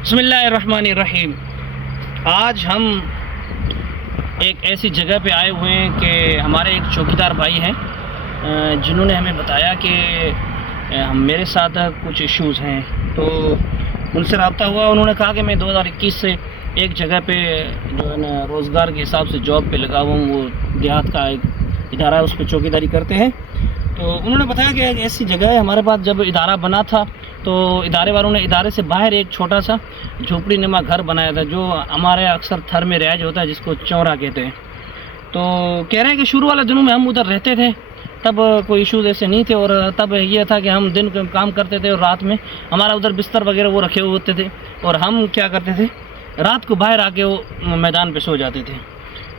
बिस्मिल्लाहिर्रहमानिर्रहीम। आज हम एक ऐसी जगह पे आए हुए हैं कि हमारे एक चौकीदार भाई हैं जिन्होंने हमें बताया कि मेरे साथ कुछ इश्यूज़ हैं। तो उनसे रब्ता हुआ, उन्होंने कहा कि मैं 2021 से एक जगह पे जो है ना रोज़गार के हिसाब से जॉब पे लगा हुआ हूँ। वो देहात का एक इदारा है, उस पर चौकीदारी करते हैं। तो उन्होंने बताया कि एक ऐसी जगह है, हमारे पास जब इदारा बना था तो इदारे वालों ने इदारे से बाहर एक छोटा सा झोपड़ी नुमा घर बनाया था, जो हमारे अक्सर थर में रिहाइश होता है, जिसको चौरा कहते हैं। तो कह रहे हैं कि शुरू वाले दिनों में हम उधर रहते थे, तब कोई इशूज़ ऐसे नहीं थे। और तब ये था कि हम दिन में काम करते थे और रात में हमारा उधर बिस्तर वगैरह वो रखे हुए होते थे, और हम क्या करते थे, रात को बाहर आके वो मैदान पे सो जाते थे।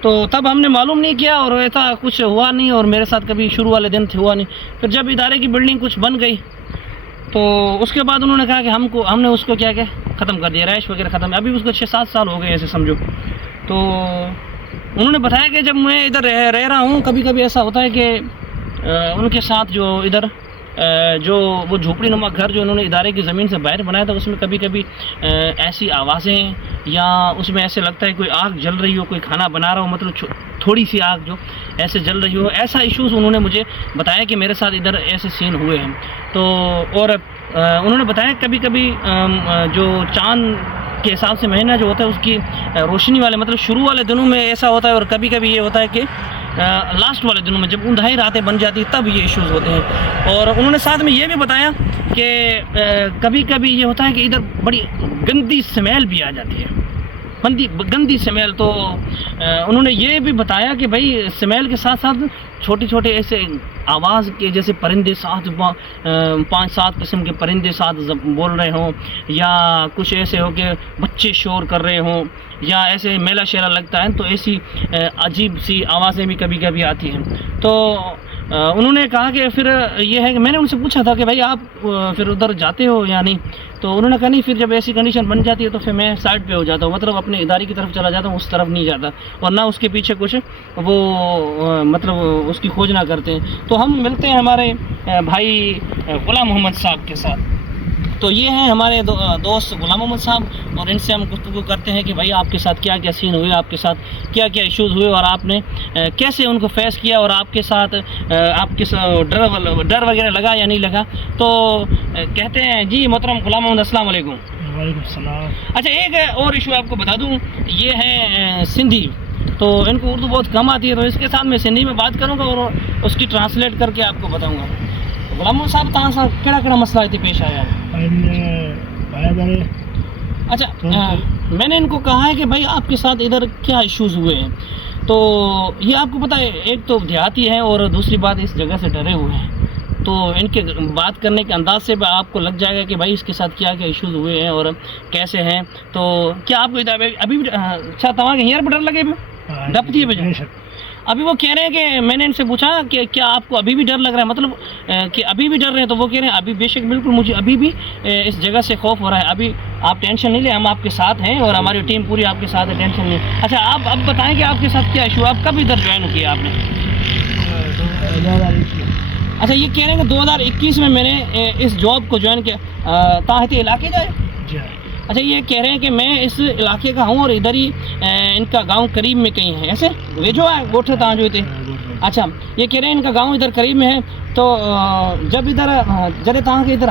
तो तब हमने मालूम नहीं किया और ऐसा कुछ हुआ नहीं, और मेरे साथ कभी शुरू वाले दिन थे हुआ नहीं। फिर जब इदारे की बिल्डिंग कुछ बन गई तो उसके बाद उन्होंने कहा कि हमने उसको क्या ख़त्म कर दिया, रैश वगैरह ख़त्म। अभी उसको 6-7 साल हो गए ऐसे समझो। तो उन्होंने बताया कि जब मैं इधर रह रहा हूँ, कभी कभी ऐसा होता है कि उनके साथ जो इधर जो वो झोपड़ी नुमा घर जो उन्होंने इदारे की ज़मीन से बाहर बनाया था, उसमें कभी कभी ऐसी आवाज़ें या उसमें ऐसे लगता है कोई आग जल रही हो, कोई खाना बना रहा हो, मतलब थोड़ी सी आग जो ऐसे जल रही हो, ऐसा इश्यूज़ उन्होंने मुझे बताया कि मेरे साथ इधर ऐसे सीन हुए हैं। तो और उन्होंने बताया कभी कभी जो चाँद के हिसाब से महीना जो होता है उसकी रोशनी वाले, मतलब शुरू वाले दिनों में ऐसा होता है, और कभी कभी ये होता है कि लास्ट वाले दिनों में जब उंधाई रातें बन जाती तब ये इश्यूज़ होते हैं। और उन्होंने साथ में ये भी बताया कि कभी कभी ये होता है कि इधर बड़ी गंदी स्मेल भी आ जाती है, गंदी स्मेल। तो उन्होंने ये भी बताया कि भाई स्मेल के साथ साथ छोटे छोटे ऐसे आवाज़ के जैसे परिंदे साथ 5-7 किस्म के परिंदे साथ बोल रहे हों, या कुछ ऐसे हो कि बच्चे शोर कर रहे हों, या ऐसे मेला शेरा लगता है, तो ऐसी अजीब सी आवाज़ें भी कभी कभी आती हैं। तो उन्होंने कहा कि फिर ये है कि मैंने उनसे पूछा था कि भाई आप फिर उधर जाते हो या नहीं। तो उन्होंने कहा नहीं, फिर जब ऐसी कंडीशन बन जाती है तो फिर मैं साइड पे हो जाता हूँ, मतलब अपने इदारे की तरफ चला जाता हूँ, उस तरफ नहीं जाता, और ना उसके पीछे कुछ वो मतलब उसकी खोज ना करते हैं। तो हम मिलते हैं हमारे भाई गुलाम मोहम्मद साहब के साथ। तो ये हैं हमारे दोस्त गुलाम मोहम्मद साहब, और इनसे हम गुफ्तगू करते हैं कि भाई आपके साथ क्या क्या सीन हुए, आपके साथ क्या क्या इश्यूज़ हुए, और आपने कैसे उनको फेस किया, और आपके साथ आपके डर वगैरह लगा या नहीं लगा। तो कहते हैं जी मोहतरम गुलाम मोहम्मद, अस्सलाम वालेकुम। वालेकुम सलाम। अच्छा, एक और इशू आपको बता दूँ, ये है सिंधी, तो इनको उर्दू बहुत कम आती है, तो इसके साथ मैं सिंधी में बात करूँगा और उसकी ट्रांसलेट करके आपको बताऊँगा। गुलाम मोहम्मद साहब तहाँ सा केड़ा मसला इतने पेश आया है? अच्छा, मैंने इनको कहा है कि भाई आपके साथ इधर क्या इश्यूज़ हुए हैं। तो ये आपको पता है, एक तो देहाती है और दूसरी बात इस जगह से डरे हुए हैं। तो इनके बात करने के अंदाज से आपको लग जाएगा कि भाई इसके साथ क्या क्या इश्यूज़ हुए हैं और कैसे हैं। तो क्या आपको अभी भी अच्छा तमाम हेयर पर डर लगे भी डपती है बजे? अभी वो कह रहे हैं कि मैंने इनसे पूछा कि क्या आपको अभी भी डर लग रहा है, मतलब कि अभी भी डर रहे हैं। तो वो कह रहे हैं अभी बेशक बिल्कुल मुझे अभी भी इस जगह से खौफ हो रहा है। अभी आप टेंशन नहीं लें, हम आपके साथ हैं और हमारी टीम पूरी आपके साथ है, टेंशन नहीं। अच्छा, आप अब बताएं कि आपके साथ क्या इशू, आप कब इधर ज्वाइन किया आपने? अच्छा, ये कह रहे हैं कि 2021 में मैंने इस जॉब को ज्वाइन किया। ताहती इलाके जाए? अच्छा, ये कह रहे हैं कि मैं इस इलाके का हूँ और इधर ही इनका गांव करीब में कहीं है, ऐसे वे जो है गोठे तहाँ जो थे। अच्छा, ये कह रहे हैं इनका गांव इधर करीब में है। तो जब इधर जरे तहाँ के इधर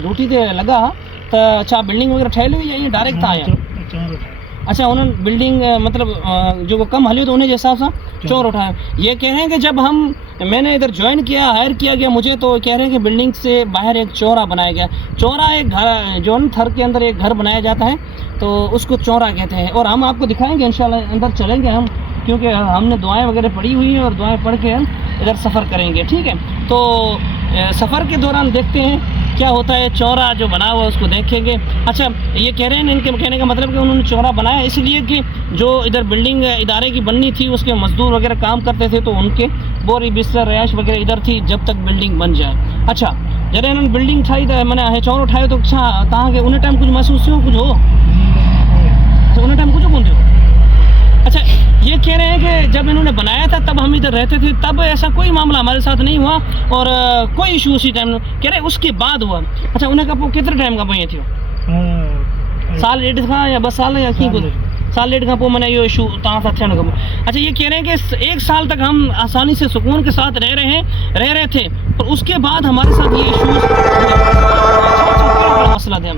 ड्यूटी ते लगा तो अच्छा बिल्डिंग वगैरह ठहल हुई है डायरेक्ट था आया? अच्छा, उन्होंने बिल्डिंग मतलब जो वो कम हली तो उन्हें जैसा हिसाब से चोर उठाया। ये कह रहे हैं कि मैंने इधर ज्वाइन किया, हायर किया गया मुझे, तो कह रहे हैं कि बिल्डिंग से बाहर एक चौरा बनाया गया। चौरा एक घर जो थर के अंदर एक घर बनाया जाता है, तो उसको चौरा कहते हैं। और हम आपको दिखाएंगे इंशाल्लाह, अंदर चलेंगे हम, क्योंकि हमने दुआएं वगैरह पढ़ी हुई हैं और दुआएं पढ़ के हम इधर सफ़र करेंगे, ठीक है। तो सफ़र के दौरान देखते हैं क्या होता है, चौरा जो बना हुआ उसको देखेंगे। अच्छा, ये कह रहे हैं, इनके कहने का मतलब कि उन्होंने चौरा बनाया इसलिए कि जो इधर बिल्डिंग इदारे की बननी थी उसके मजदूर वगैरह काम करते थे, तो उनके बोरी बिस्तर रहायश वगैरह इधर थी जब तक बिल्डिंग बन जाए। अच्छा, जरा इन्होंने बिल्डिंग ठाई तो मैंने चौर उठाए, तो अच्छा तहाँ के उन्हें टाइम कुछ महसूस हो, कुछ हो तो उन्हें टाइम कुछ कौन हो? अच्छा, ये कह रहे हैं कि जब इन्होंने बनाया था तब हम इधर रहते थे, तब ऐसा कोई मामला हमारे साथ नहीं हुआ और कोई इशू उसी टाइम कह रहे उसके बाद हुआ। अच्छा उन्हें कब कितने टाइम का पोइ थियो? साल ॾेढ खां या 2 साल या की कुछ साल ॾेढ खां पोइ मैंने ये इशू तव्हां सां थियणु खपे। अच्छा ये कह रहे हैं कि 1 साल तक हम आसानी से सुकून के साथ रह रहे थे, पर उसके बाद हमारे साथ ये इशूज मसला थे।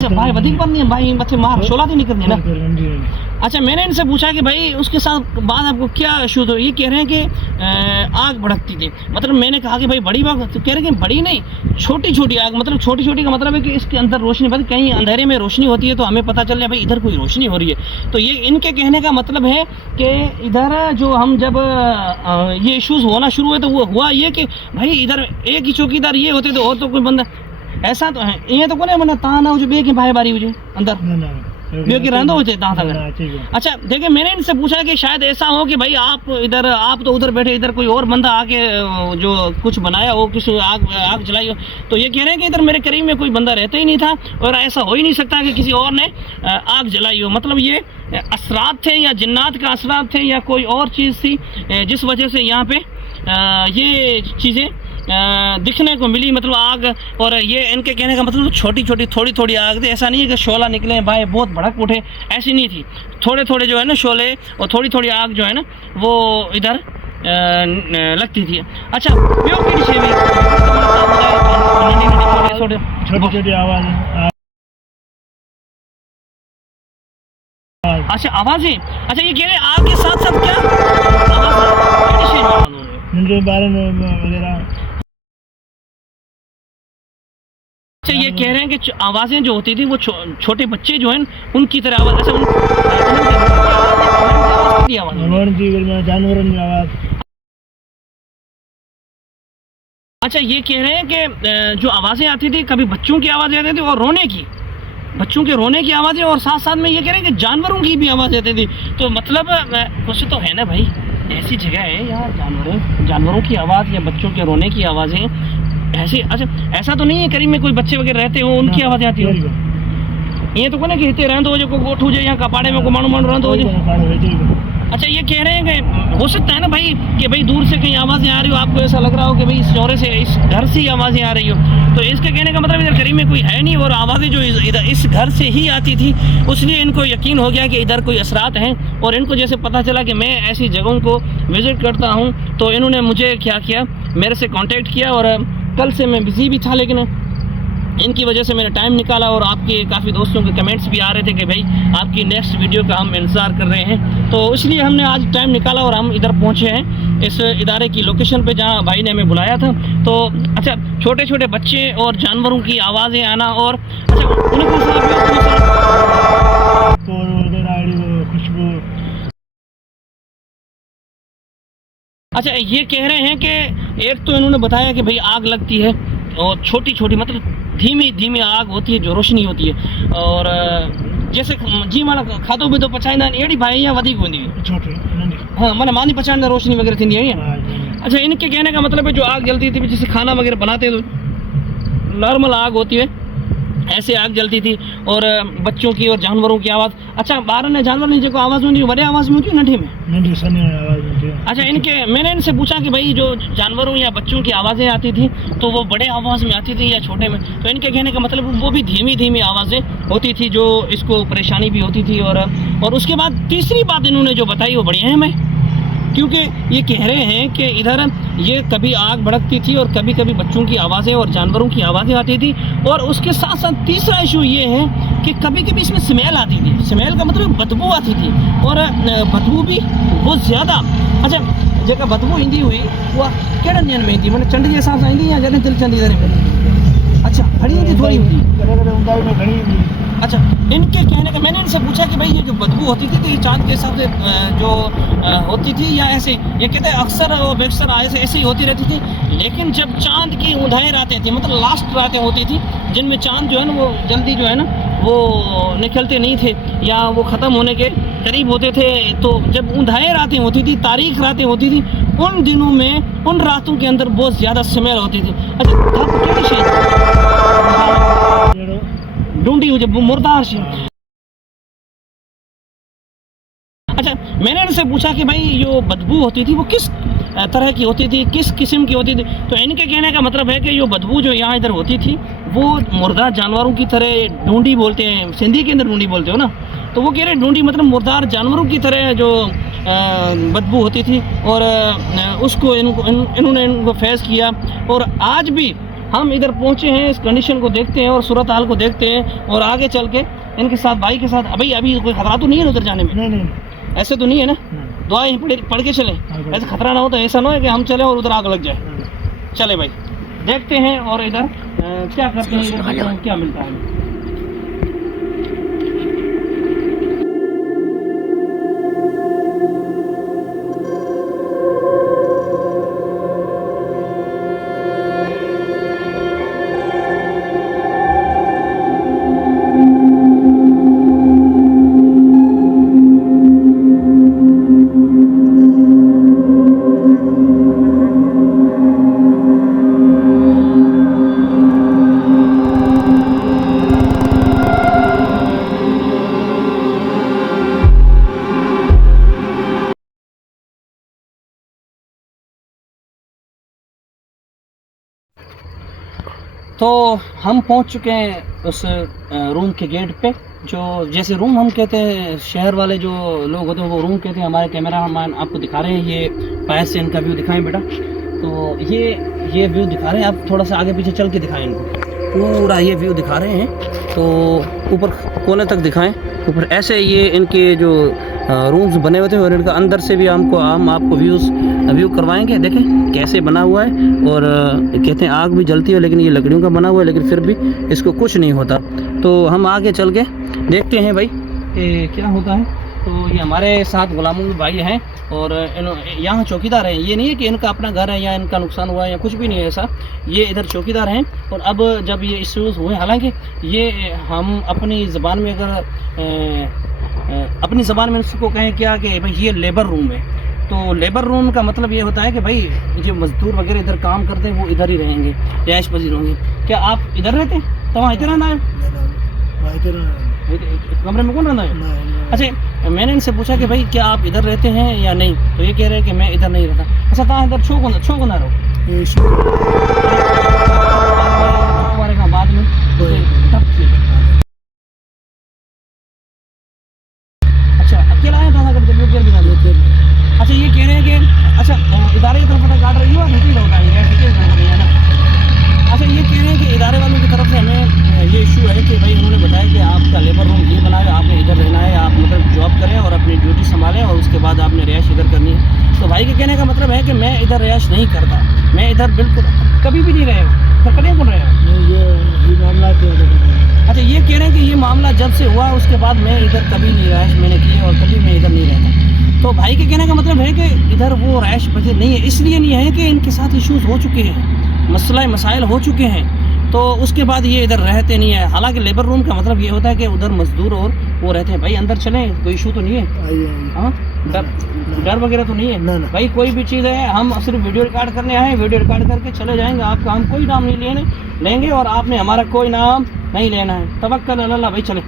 भाई वधिक बात नहीं है भाई, बच्चे मार शोला तो नहीं करनी है ना। अच्छा मैंने इनसे पूछा कि भाई उसके साथ बाद आपको क्या इशू था? ये कह रहे हैं कि आग भड़कती थी। मतलब मैंने कहा कि भाई बड़ी बात, तो कह रहे हैं कि बड़ी नहीं, छोटी छोटी आग। मतलब छोटी छोटी का मतलब है कि इसके अंदर रोशनी, मतलब कहीं अंधेरे में रोशनी होती है तो हमें पता चल जाए भाई इधर कोई रोशनी हो रही है। तो ये इनके कहने का मतलब है कि इधर जो हम जब ये इशूज़ होना शुरू हुए तो वो हुआ ये कि भाई इधर एक ही चौकीदार ये होते थे और तो कोई बंदा ऐसा तो है ये तो कोने मने ता ना हो जो बे की भाई बारी हो जे अंदर बे की रहंदो हो जे ता संग। अच्छा देखिए मैंने इनसे पूछा कि शायद ऐसा हो कि भाई आप तो उधर बैठे, इधर कोई और बंदा आके जो कुछ बनाया हो, किसी आग जलाई हो। तो ये कह रहे हैं कि इधर मेरे करीब में कोई बंदा रहता ही नहीं था और ऐसा हो ही नहीं सकता कि किसी और ने आग जलाई हो। मतलब ये असरात थे या जिन्नात का असरात थे या कोई और चीज़ थी जिस वजह से यहाँ पे ये चीज़ें दिखने को मिली। मतलब आग, और ये इनके कहने का मतलब छोटी छोटी थोड़ी थोड़ी आग थी। ऐसा नहीं है कि शोला निकले भाई बहुत भड़क उठे, ऐसी नहीं थी। थोड़े थोड़े जो है ना शोले और थोड़ी थोड़ी आग जो है ना वो इधर लगती थी। अच्छा छोटी छोटी आवाज़। अच्छा आवाज़ें। अच्छा ये कह रहे आग के साथ साथ क्या आवाज़ बारे में वगैरह। अच्छा ये कह रहे हैं कि आवाज़ें जो होती थी वो छोटे बच्चे जो हैं उनकी तरह आवाज़, ऐसा जानवरों की आवाज़। अच्छा ये कह रहे हैं कि जो आवाज़ें आती थी कभी बच्चों की आवाज़ें आती थी और बच्चों के रोने की आवाज़ें, और साथ साथ में ये कह रहे हैं कि जानवरों की भी आवाज़ आती थी। तो मतलब कुछ तो है ना भाई, ऐसी जगह है यार जानवरों की आवाज़ या बच्चों के रोने की आवाज़ें ऐसी। अच्छा ऐसा तो नहीं है करीब में कोई बच्चे वगैरह रहते हो उनकी आवाज़ें आती हो? ये तो कोने कि हिते रहंदो जो को गोठ हुजे या कपाड़े में को माण्हू रहंदो हुजे। अच्छा ये कह रहे हैं कि हो सकता है ना भाई कि भाई दूर से कहीं आवाज़ें आ रही हो, आपको ऐसा लग रहा हो कि भाई इस चौरे से इस घर से ही आवाज़ें आ रही हो। तो इसके कहने का मतलब इधर करीब में कोई है नहीं और आवाज़ें जो इधर इस घर से ही आती थी, इसलिए इनको यकीन हो गया कि इधर कोई असरात हैं। और इनको जैसे पता चला कि मैं ऐसी जगहों को विज़िट करता हूँ तो इन्होंने मुझे क्या किया, मेरे से कॉन्टेक्ट किया। और कल से मैं बिज़ी भी था लेकिन इनकी वजह से मैंने टाइम निकाला और आपके काफ़ी दोस्तों के कमेंट्स भी आ रहे थे कि भाई आपकी नेक्स्ट वीडियो का हम इंतज़ार कर रहे हैं। तो इसलिए हमने आज टाइम निकाला और हम इधर पहुंचे हैं इस इदारे की लोकेशन पे जहां भाई ने हमें बुलाया था। तो अच्छा छोटे छोटे बच्चे और जानवरों की आवाज़ें आना और अच्छा खुशबू। अच्छा ये कह रहे हैं कि एक तो इन्होंने बताया कि भाई आग लगती है और छोटी छोटी मतलब धीमी धीमी आग होती है जो रोशनी होती है। और जैसे जी माना खाधो पीतो पचाईंदा आहिनि अहिड़ी भाई यहाँ वधीक हूंदी हुई। हाँ माना मानी पचाईंदा रोशनी वगैरह थींदी है। अच्छा इनके कहने का मतलब है जो आग जलती थी जैसे खाना वगैरह बनाते तो नॉर्मल आग होती है ऐसे आग जलती थी और बच्चों की और जानवरों की आवाज़। अच्छा ॿारनि ने जानवर ने जो आवाज़ हूंदी वॾे आवाज़ में हूंदी नंढे में? अच्छा मैंने इनसे पूछा कि भाई जो जानवरों या बच्चों की आवाज़ें आती थी तो वो बड़े आवाज़ में आती थी या छोटे में? तो इनके कहने का मतलब वो भी धीमी धीमी आवाज़ें होती थी जो इसको परेशानी भी होती थी। और उसके बाद तीसरी बात इन्होंने जो बताई वो बड़ी अहम है, क्योंकि ये कह रहे हैं कि इधर ये कभी आग भड़कती थी और कभी कभी बच्चों की आवाज़ें और जानवरों की आवाज़ें आती थी। और उसके साथ साथ तीसरा इशू ये है कि कभी कभी इसमें स्मेल आती थी। स्मेल का मतलब बदबू आती थी और बदबू भी बहुत ज़्यादा। अच्छा जेका बदबू ईंदी हुई उहा कहिड़नि ॾींहंनि में ईंदी, माना चंड जे हिसाब सां ईंदी या जॾहिं दिलि चंदी में? अच्छा घणी ईंदी थोरी ईंदी। अच्छा इनके कहने का मैंने इनसे पूछा कि भाई ये जो बदबू होती थी तो ये चाँद के हिसाब से जो होती थी या ऐसे? ये कहते हैं अक्सर और बेक्सर ऐसे ही होती रहती थी, लेकिन जब चाँद की ऊँधाई रातें थी मतलब लास्ट रातें होती थी जिनमें चाँद जो है ना वो जल्दी जो है ना वो निकलते नहीं थे या वो ख़त्म होने के करीब होते थे, तो जब ऊँधाई रातें होती थी तारीख रातें होती थी उन दिनों में उन रातों के अंदर बहुत ज़्यादा स्मेल होती थी। अच्छा ढूंढी हो जब मुर्दार सी। अच्छा, मैंने इनसे पूछा कि भाई जो बदबू होती थी वो किस तरह की होती थी, किस किस्म की होती थी। तो इनके कहने का मतलब है कि जो बदबू जो यहाँ इधर होती थी वो मुर्दा जानवरों की तरह, ढूंढी बोलते हैं, सिंधी के अंदर ढूंढी बोलते हो ना, तो वो कह रहे ढूंढी मतलब मुर्दार जानवरों की तरह जो बदबू होती थी। और उसको इन्होंने इनको फेस किया। और आज भी हम इधर पहुँचे हैं, इस कंडीशन को देखते हैं और सूरत हाल को देखते हैं, और आगे चल के इनके साथ, भाई के साथ, अभी कोई खतरा तो नहीं है उधर जाने में? नहीं, ऐसे तो नहीं है ना? दुआएं पढ़ के चले, ऐसे खतरा ना हो, तो ऐसा ना हो कि हम चले और उधर आग लग जाए। चले भाई, देखते हैं और इधर क्या करते हैं, इधर क्या मिलता है। तो हम पहुंच चुके हैं उस रूम के गेट पे, जो जैसे रूम हम कहते हैं, शहर वाले जो लोग होते हैं वो रूम कहते हैं। हमारे कैमरामैन आपको दिखा रहे हैं, ये बाहर से इनका व्यू दिखाएं बेटा। तो ये व्यू दिखा रहे हैं, आप थोड़ा सा आगे पीछे चल के दिखाएं इनको, पूरा ये व्यू दिखा रहे हैं। तो ऊपर कोने तक दिखाएं, ऊपर ऐसे ये इनके जो रूम्स बने हुए थे, और इनका अंदर से भी हम आपको व्यू करवाएंगे। देखें कैसे बना हुआ है, और कहते हैं आग भी जलती है, लेकिन ये लकड़ियों का बना हुआ है, लेकिन फिर भी इसको कुछ नहीं होता। तो हम आगे चल के देखते हैं भाई कि क्या होता है। तो ये हमारे साथ गुलामों भाई हैं, और यहाँ चौकीदार हैं। ये नहीं है कि इनका अपना घर है या इनका नुकसान हुआ है या कुछ भी नहीं है ऐसा, ये इधर चौकीदार हैं। और अब जब ये इश्यूज़ हुए, हालांकि ये हम अपनी ज़बान में अपनी ज़बान में उसको कहें क्या कि भाई ये लेबर रूम है, तो लेबर रूम का मतलब ये होता है कि भाई जो मजदूर वगैरह इधर काम करते हैं वो इधर ही रहेंगे, रिहाइश पजीर होंगे। क्या आप इधर रहते हैं? तो वहाँ इधर रहना है, कमरे में कौन रहना है? अच्छा, मैंने इनसे पूछा कि भाई क्या आप इधर रहते हैं या नहीं, तो ये कह रहे हैं कि मैं इधर नहीं रहता। अच्छा, कहाँ इधर छो ना रहो बाद में। अच्छा, अकेला आया था करते? अच्छा, ये कह रहे हैं कि अच्छा इदारे की तरफ काट रही हो, है ना? अच्छा, ये कह रहे हैं कि इदारे वालों की तरफ से हमें ये इशू है कि भाई उन्होंने बताया कि आपका लेबर रूम ये बना है, आपने इधर रहना है, आप मतलब जॉब करें और अपनी ड्यूटी संभालें, और उसके बाद आपने रिहाइश इधर करनी है। तो भाई के कहने का मतलब है कि मैं इधर रिहाइश नहीं करता, मैं इधर बिल्कुल कभी भी नहीं रहे हो। तो कभी बोल रहे हो ये मामला क्यों? अच्छा, ये कह रहे हैं कि ये मामला जब से हुआ उसके बाद मैं इधर कभी नहीं रिहाइश मैंने की है, और कभी मैं इधर नहीं रहता। तो भाई के कहने का मतलब है कि इधर वो रिहाइश पजीर नहीं है। इसलिए नहीं है कि इनके साथ इश्यूज़ हो चुके हैं, मसाइल हो चुके हैं, तो उसके बाद ये इधर रहते नहीं है। हालांकि लेबर रूम का मतलब ये होता है कि उधर मजदूर और वो रहते हैं। भाई अंदर चलें, कोई इशू तो नहीं है? हाँ, डर वगैरह तो नहीं है भाई? कोई भी चीज़ है, हम सिर्फ वीडियो रिकॉर्ड करने आए हैं, वीडियो रिकॉर्ड करके चले जाएंगे। आपका हम कोई नाम नहीं लेंगे, और आपने हमारा कोई नाम नहीं लेना है। तवक्कल अल्लाह भाई। चले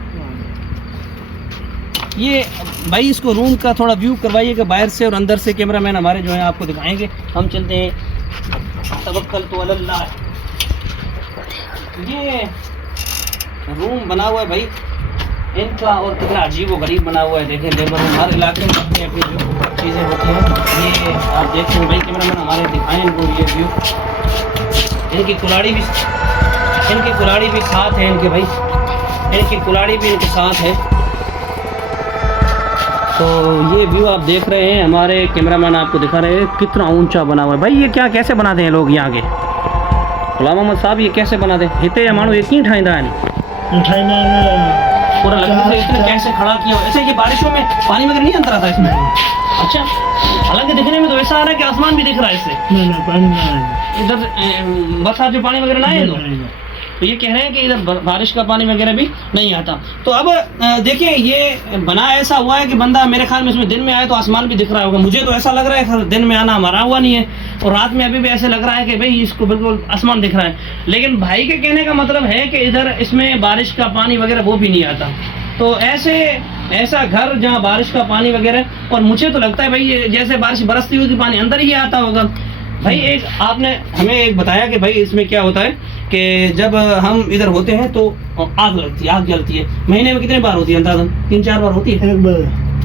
ये भाई, इसको रूम का थोड़ा व्यू करवाइएगा बाहर से और अंदर से। कैमरामैन हमारे जो हैं आपको दिखाएंगे। हम चलते हैं, तवक्कल तो अल्लाह। ये रूम बना हुआ है भाई इनका, और कितना अजीब व गरीब बना हुआ है। देखें, लेबर रूम हर इलाके में अपनी अपनी जो चीज़ें होती हैं, ये आप देखते हैं भाई। कैमरामैन हमारे दिखाएं इनको ये व्यू। इनकी कुल्हाड़ी भी साथ है इनके भाई, इनकी कुल्हाड़ी भी इनके साथ है। तो ये व्यू आप देख रहे हैं, हमारे कैमरामैन आपको दिखा रहे हैं कितना ऊंचा बना हुआ है भाई। ये क्या कैसे बनाते हैं लोग यहाँ के? गुलाम मोहम्मद साहब, ये कैसे बनाते हैं? हिते या मानो एक ही ठाइंदा है पूरा लगता है इसने कैसे खड़ा किया? ऐसे कि बारिशों में पानी वगैरह नहीं अंतर आता इसमें? अच्छा, हालांकि दिखने में तो ऐसा आ रहा है कि आसमान भी दिख रहा है इससे। इधर बरसात में पानी वगैरह ना है तो तो ये कह रहे हैं कि इधर बारिश का पानी वगैरह भी नहीं आता। तो अब देखिए ये बना ऐसा हुआ है कि बंदा मेरे ख्याल में इसमें दिन में आए तो आसमान भी दिख रहा होगा, मुझे तो ऐसा लग रहा है दिन में आना हमारा हुआ नहीं है, और रात में अभी भी ऐसे लग रहा है कि भाई इसको बिल्कुल आसमान दिख रहा है। लेकिन भाई के कहने का मतलब है कि इधर इसमें बारिश का पानी वगैरह वो भी नहीं आता। तो ऐसा घर जहाँ बारिश का पानी वगैरह, और मुझे तो लगता है भाई ये जैसे बारिश बरसती हुई पानी अंदर ही आता होगा। भाई एक आपने हमें एक बताया कि भाई इसमें क्या होता है कि जब हम इधर होते हैं तो आग लगती है, आग जलती है। महीने में कितने बार होती है अंदाज़न? 3-4 बार होती है,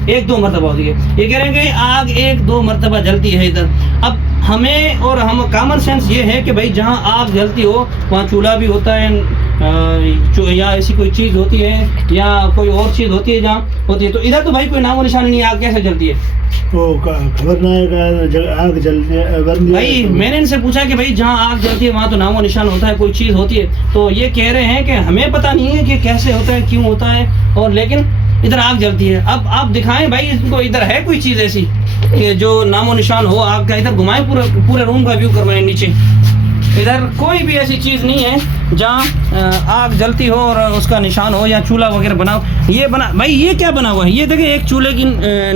एक दो मरतबा होती है। ये कह रहे हैं कि आग 1-2 मरतबा जलती है इधर। अब हमें और हम कॉमन सेंस ये है कि भाई जहाँ आग जलती हो वहाँ चूल्हा भी होता है, या ऐसी कोई चीज़ होती है या कोई और चीज़ होती है जहाँ होती है। तो इधर तो भाई कोई नामो निशानी नहीं, आग कैसे जलती है? तो खबर ना है आग जलती है। भाई मैंने इनसे पूछा कि भाई जहाँ आग जलती है वहाँ तो नामो निशान होता है, कोई चीज़ होती है। तो ये कह रहे हैं कि हमें पता नहीं है कि कैसे होता है, क्यों होता है, और लेकिन इधर आग जलती है। अब आप दिखाएं भाई इसको, इधर है कोई चीज़ ऐसी कि जो नामो निशान हो आग का? इधर घुमाएं, पूरे रूम का व्यू करवाएं नीचे। इधर कोई भी ऐसी चीज़ नहीं है जहाँ आग जलती हो और उसका निशान हो, या चूल्हा वगैरह बना हो। ये बना भाई, ये क्या बना हुआ है? ये देखिए एक चूल्हे की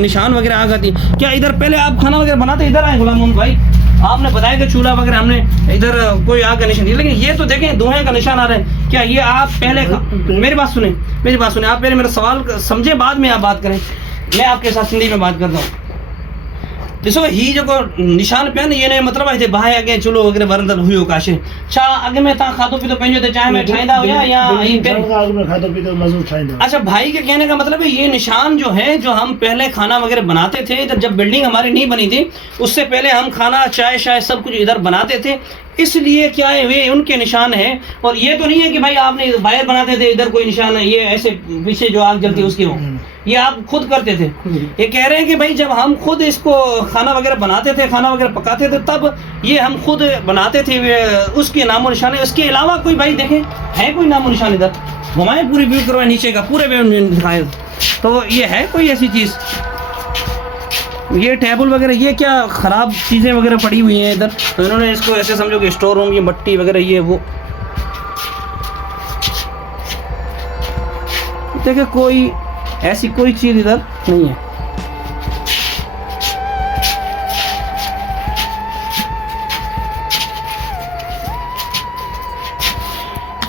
निशान वगैरह आग आती है क्या? इधर पहले आप खाना वगैरह बनाते इधर आए गुलाम मोहम्मद भाई, आपने बताया कि चूल्हा वगैरह हमने इधर कोई आग का निशान नहीं, लेकिन ये तो देखें धुएं का निशान आ रहा है। क्या ये आप पहले मेरी बात सुने, आप पहले मेरा सवाल समझे, बाद में आप बात करें। मैं आपके साथ हिंदी में बात करता हूँ। ॾिसो ही जेको निशान पिया न, ये मतलब आहे बाहि अॻे चुल्हो वग़ैरह बरंदड़ हुयो काशे, छा अॻ में तव्हां खाधो पीतो पंहिंजो त चांहि में ठाहींदा हुया या खाधो पीतो मज़ो ठाहींदा? अच्छा, भाई के कहने का मतलब है ये निशान जो है, जो हम पहले खाना वगैरह बनाते थे इधर, जब बिल्डिंग हमारी नहीं बनी थी उससे पहले हम खाना चाय शाय सब कुछ इधर बनाते थे, इसलिए क्या है वे उनके निशान है। और ये तो नहीं है कि भाई आपने बाहर बनाते थे इधर कोई निशान है, ये ऐसे पीछे जो आग जलती है उसकी हो, ये आप खुद करते थे। ये कह रहे हैं कि भाई जब हम खुद इसको खाना वगैरह बनाते थे, खाना वगैरह पकाते थे, तब ये हम खुद बनाते थे, उसके नामो निशान है। उसके अलावा कोई भाई देखें है कोई नामो निशान? इधर घुमाएं, पूरी व्यू करवाएं नीचे का, पूरे व्यू दिखाएं। तो ये है कोई ऐसी चीज़? ये टेबल वगैरह ये क्या ख़राब चीज़ें वगैरह पड़ी हुई हैं इधर, तो इन्होंने इसको ऐसे समझो कि स्टोर रूम, ये मट्टी वगैरह ये वो। देखिए कोई ऐसी कोई चीज़ इधर नहीं है।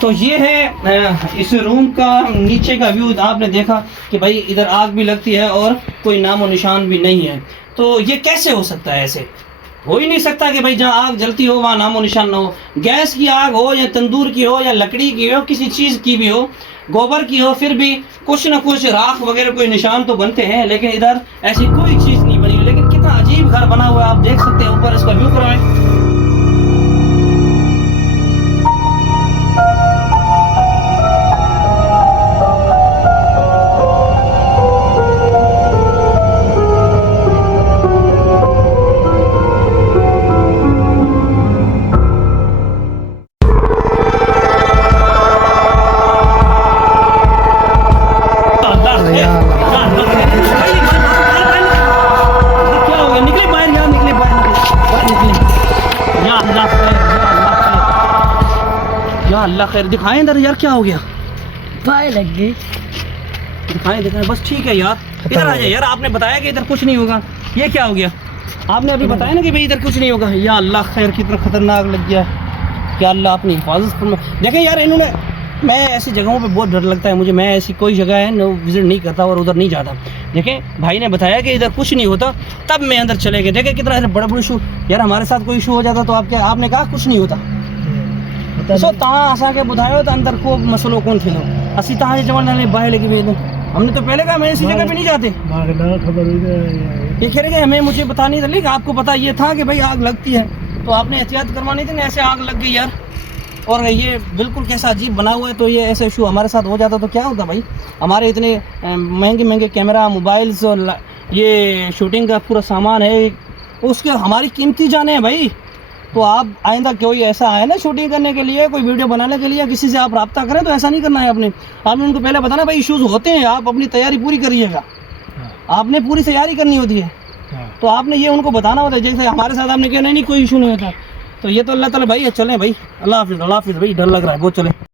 तो ये है इस रूम का नीचे का व्यू। आपने देखा कि भाई इधर आग भी लगती है और कोई नामो निशान भी नहीं है। तो ये कैसे हो सकता है? ऐसे हो ही नहीं सकता कि भाई जहाँ आग जलती हो वहाँ नामो निशान ना हो। गैस की आग हो या तंदूर की हो या लकड़ी की हो, किसी चीज़ की भी हो, गोबर की हो, फिर भी कुछ ना कुछ राख वगैरह कोई निशान तो बनते हैं, लेकिन इधर ऐसी कोई चीज़ नहीं बनी। लेकिन कितना अजीब घर बना हुआ है, आप देख सकते हैं। ऊपर इसका व्यू कराएं। अल्लाह खैर, दिखाएं इधर यार क्या हो गया? पाए लग गई। दिखाएं बस, ठीक है यार, इधर आ जाए यार। आपने बताया कि इधर कुछ नहीं होगा, ये क्या हो गया? आपने अभी बताया ना कि भाई इधर कुछ नहीं होगा। या अल्लाह खैर, कितना खतरनाक लग गया। क्या अल्लाह अपनी हिफाजत फरमाए। देखें यार, इन्होंने, मैं ऐसी जगहों पे बहुत डर लगता है मुझे, मैं ऐसी कोई जगह है न विजिट नहीं करता और उधर नहीं जाता। देखें भाई ने बताया कि इधर कुछ नहीं होता, तब मैं अंदर चले गए। देखें कितना बड़ा बड़ा इशू यार, हमारे साथ कोई इशू हो जाता तो आपने कहा कुछ नहीं होता। सो तव्हां असांखे ॿुधायो त अंदर को मसलो कोन थींदो, असीं तव्हांजे चवण नाले ॿाहिरि लॻी वेंदो। हमने तो पहले कहा मैं इसी जगह पे नहीं जाते। ये कह रहे कि हमें, मुझे पता नहीं था, लेकिन आपको पता ये था कि भाई आग लगती है, तो आपने एहतियात करवानी थी ना। ऐसे आग लग गई यार, और ये बिल्कुल कैसा अजीब बना हुआ है। तो ये ऐसा इशू हमारे साथ हो जाता तो क्या होता भाई? हमारे इतने महंगे महंगे कैमरा, मोबाइल्स और ये शूटिंग का पूरा सामान है, उसके हमारी कीमती जाने हैं भाई। तो आप आइंदा कोई ऐसा आए ना शूटिंग करने के लिए, कोई वीडियो बनाने के लिए, किसी से आप रब्ता करें तो ऐसा नहीं करना है। आपने उनको पहले बताना भाई इश्यूज़ होते हैं, आप अपनी तैयारी पूरी करिएगा। आपने पूरी तैयारी करनी होती है, तो आपने ये उनको बताना होता है। जैसे हमारे साथ आपने कहा नहीं कोई इशू नहीं होता, तो ये तो अल्लाह ताला भाई। चलें भाई, अल्लाह हाफिज़ भाई, डर लग रहा है बहुत, चलें।